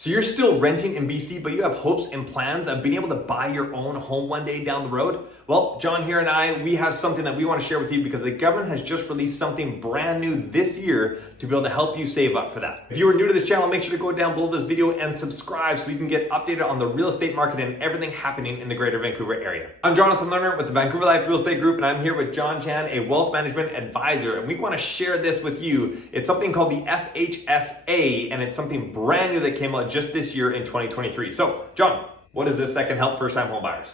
So you're still renting in BC, but you have hopes and plans of being able to buy your own home one day down the road? Well, John here and we have something that we want to share with you because the government has just released something brand new this year to be able to help you save up for that. If you are new to this channel, make sure to go down below this video and subscribe so you can get updated on the real estate market and everything happening in the Greater Vancouver area. I'm Jonathan Lerner with the Vancouver Life Real Estate Group, and I'm here with John Chan, a wealth management advisor, and we want to share this with you. It's something called the FHSA, and it's something brand new that came out just this year in 2023. So, John, what is this that can help first-time home buyers?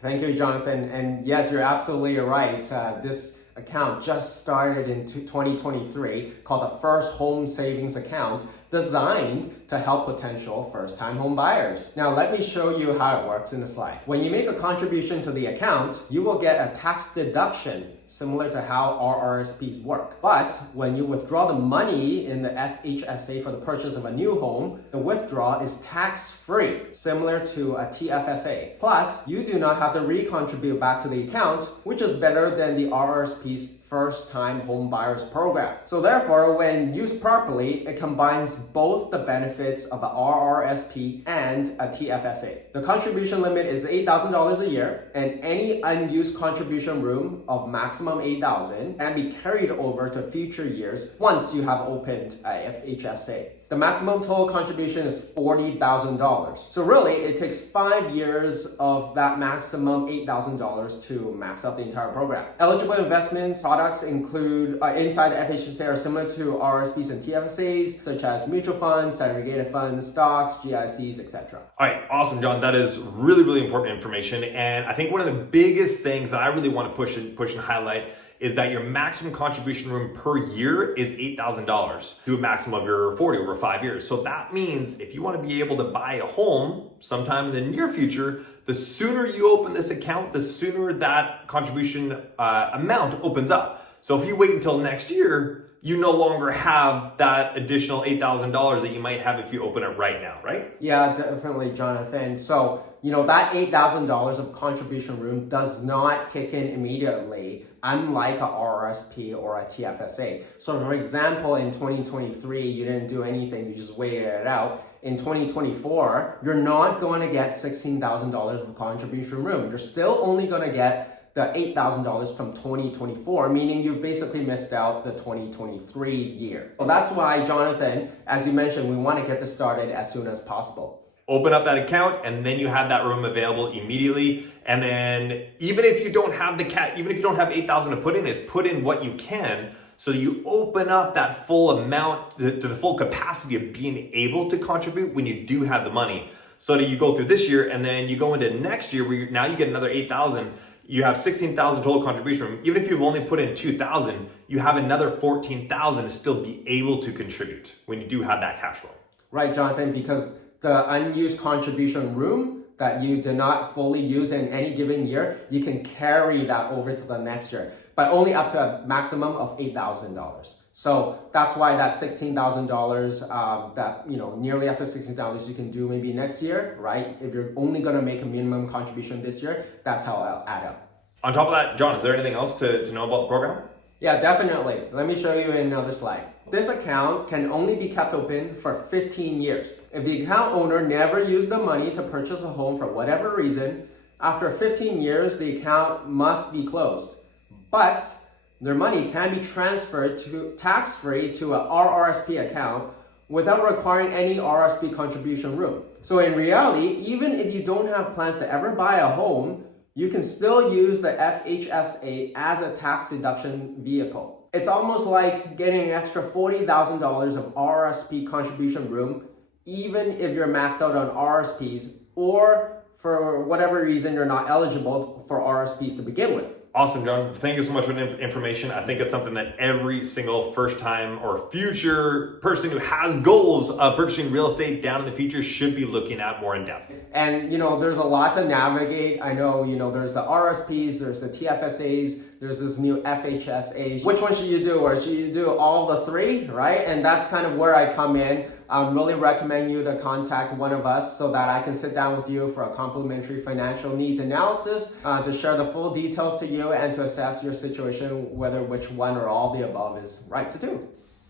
Thank you, Jonathan. And yes, you're absolutely right. This account just started in 2023 called the First Home Savings Account, designed to help potential first-time home buyers. Now, let me show you how it works in the slide. When you make a contribution to the account, you will get a tax deduction similar to how RRSPs work. But when you withdraw the money in the FHSA for the purchase of a new home, the withdrawal is tax-free, similar to a TFSA. Plus, you do not have to recontribute back to the account, which is better than the RRSP's first-time home buyers program. So therefore, when used properly, it combines both the benefits of a RRSP and a TFSA. The contribution limit is $8,000 a year, and any unused contribution room of maximum $8,000 can be carried over to future years once you have opened a FHSA. The maximum total contribution is $40,000. So really, it takes 5 years of that maximum $8,000 to max out the entire program. Eligible investments products include inside the FHSA are similar to RSPs and TFSAs, such as mutual funds, segregated funds, stocks, GICs, etc. All right, awesome, John. That is really, really important information. And I think one of the biggest things that I really want to push and highlight is that your maximum contribution room per year is $8,000 to a maximum of your 40 over 5 years. So that means if you want to be able to buy a home sometime in the near future, the sooner you open this account, the sooner that contribution amount opens up. So if you wait until next year, you no longer have that additional $8,000 that you might have if you open it right now, right? Yeah, definitely, Jonathan. So, that $8,000 of contribution room does not kick in immediately, unlike a RRSP or a TFSA. So for example, in 2023, you didn't do anything, you just waited it out. In 2024, you're not going to get $16,000 of contribution room. You're still only going to get the $8,000 from 2024, meaning you've basically missed out the 2023 year. So that's why, Jonathan, as you mentioned, we want to get this started as soon as possible. Open up that account, and then you have that room available immediately. And then even if you don't have even if you don't have $8,000 to put in, is put in what you can. So you open up that full amount to the full capacity of being able to contribute when you do have the money. So that you go through this year, and then you go into next year where now you get another $8,000. You have $16,000 total contribution room. Even if you've only put in $2,000, you have another $14,000 to still be able to contribute when you do have that cash flow. Right, Jonathan, because the unused contribution room that you did not fully use in any given year, you can carry that over to the next year, but only up to a maximum of $8,000. So that's why that $16,000, that nearly up to $16,000 you can do maybe next year, right? If you're only going to make a minimum contribution this year, that's how it'll add up. On top of that, John, is there anything else to know about the program? Yeah, definitely. Let me show you another slide. This account can only be kept open for 15 years. If the account owner never used the money to purchase a home for whatever reason, after 15 years, the account must be closed. But their money can be transferred to tax-free to a RRSP account without requiring any RRSP contribution room. So in reality, even if you don't have plans to ever buy a home, you can still use the FHSA as a tax deduction vehicle. It's almost like getting an extra $40,000 of RRSP contribution room, even if you're maxed out on RRSPs or for whatever reason you're not eligible for RRSPs to begin with. Awesome, John. Thank you so much for the information. I think it's something that every single first-time or future person who has goals of purchasing real estate down in the future should be looking at more in depth. And, there's a lot to navigate. I know, there's the RSPs, there's the TFSAs, there's this new FHSA. Which one should you do? Or should you do all the three, right? And that's kind of where I come in. I really recommend you to contact one of us so that I can sit down with you for a complimentary financial needs analysis to share the full details to you and to assess your situation, whether which one or all of the above is right to do.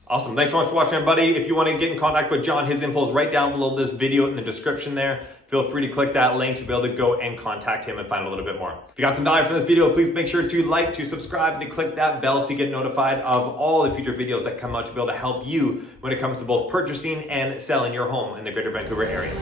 Awesome. Thanks so much for watching, everybody. If you want to get in contact with John, his info is right down below this video in the description there. Feel free to click that link to be able to go and contact him and find a little bit more. If you got some value from this video, please make sure to like, to subscribe, and to click that bell so you get notified of all the future videos that come out to be able to help you when it comes to both purchasing and selling your home in the Greater Vancouver area.